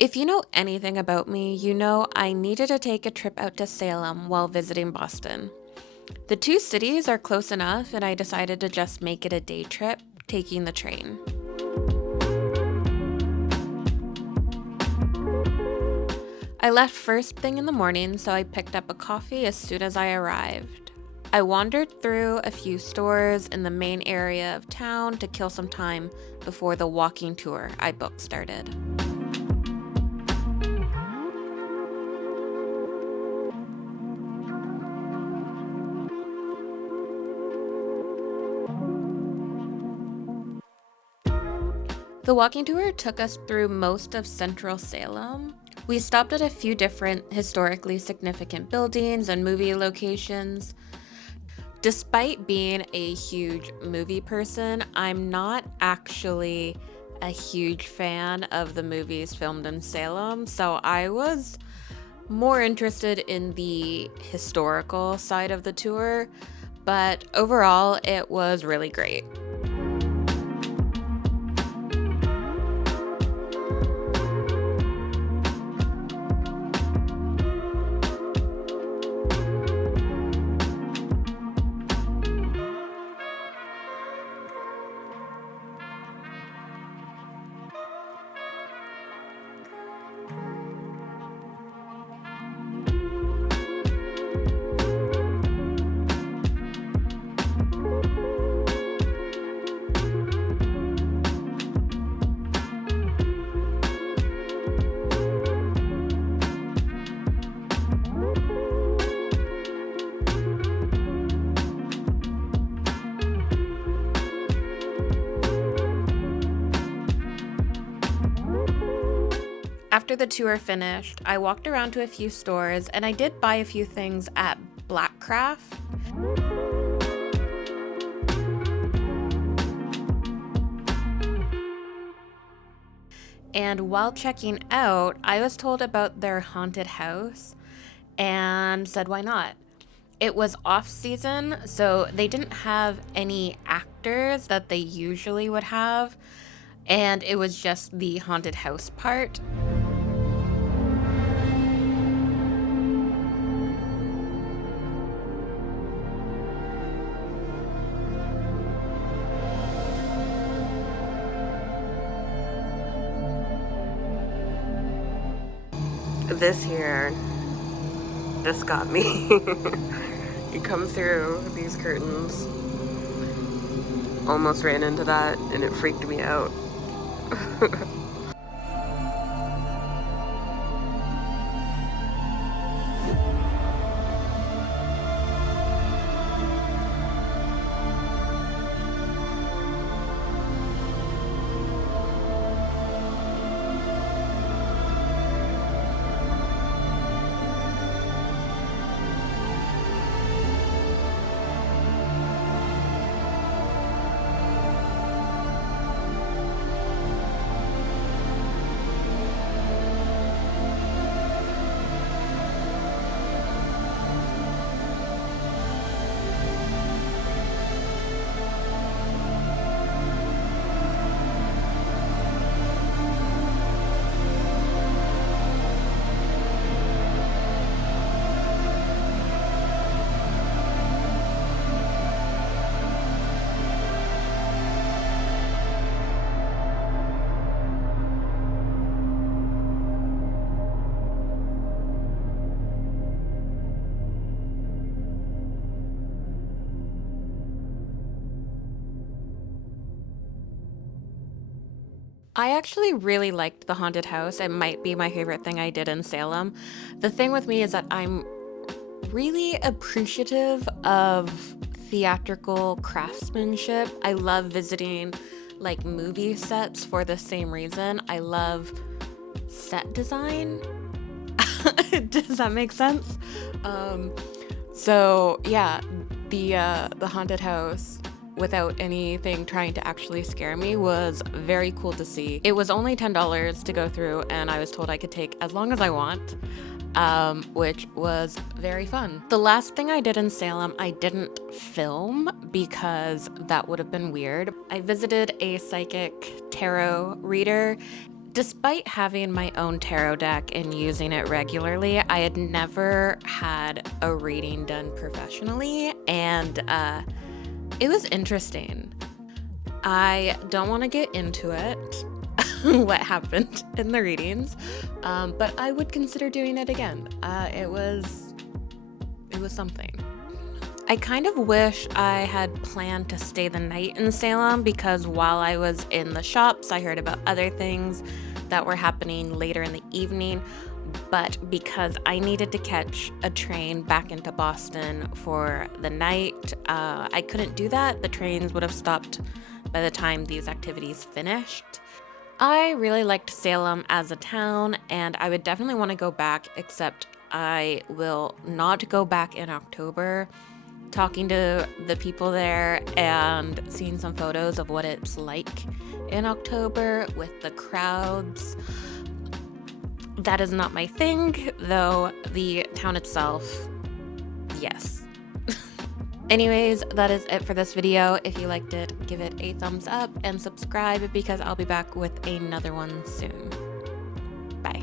If you know anything about me, you know I needed to take a trip out to Salem while visiting Boston. The two cities are close enough, and I decided to just make it a day trip, taking the train. I left first thing in the morning, so I picked up a coffee as soon as I arrived. I wandered through a few stores in the main area of town to kill some time before the walking tour I booked started. The walking tour took us through most of central Salem. We stopped at a few different historically significant buildings and movie locations. Despite being a huge movie person, I'm not actually a huge fan of the movies filmed in Salem, so I was more interested in the historical side of the tour, but overall, it was really great. After the tour finished, I walked around to a few stores and I did buy a few things at Blackcraft. And while checking out, I was told about their haunted house and said, why not? It was off season, so they didn't have any actors that they usually would have, and it was just the haunted house part. This here just got me. You come through these curtains. Almost ran into that and it freaked me out. I actually really liked the haunted house. It might be my favorite thing I did in Salem. The thing with me is that I'm really appreciative of theatrical craftsmanship. I love visiting like movie sets for the same reason. I love set design. Does that make sense? Um, so yeah, the haunted house without anything trying to actually scare me was very cool to see. It was only $10 to go through, and I was told I could take as long as I want, which was very fun. The last thing I did in Salem, I didn't film because that would have been weird. I visited a psychic tarot reader. Despite having my own tarot deck and using it regularly, I had never had a reading done professionally, and it was interesting. I don't want to get into it, what happened in the readings, but I would consider doing it again. It was something. I kind of wish I had planned to stay the night in Salem, because while I was in the shops, I heard about other things that were happening later in the evening. But because I needed to catch a train back into Boston for the night, I couldn't do that. The trains would have stopped by the time these activities finished. I really liked Salem as a town, and I would definitely want to go back, except I will not go back in October. Talking to the people there and seeing some photos of what it's like in October with the crowds, that is not my thing, though the town itself, yes. Anyways, that is it for this video. If you liked it, give it a thumbs up and subscribe, because I'll be back with another one soon. Bye.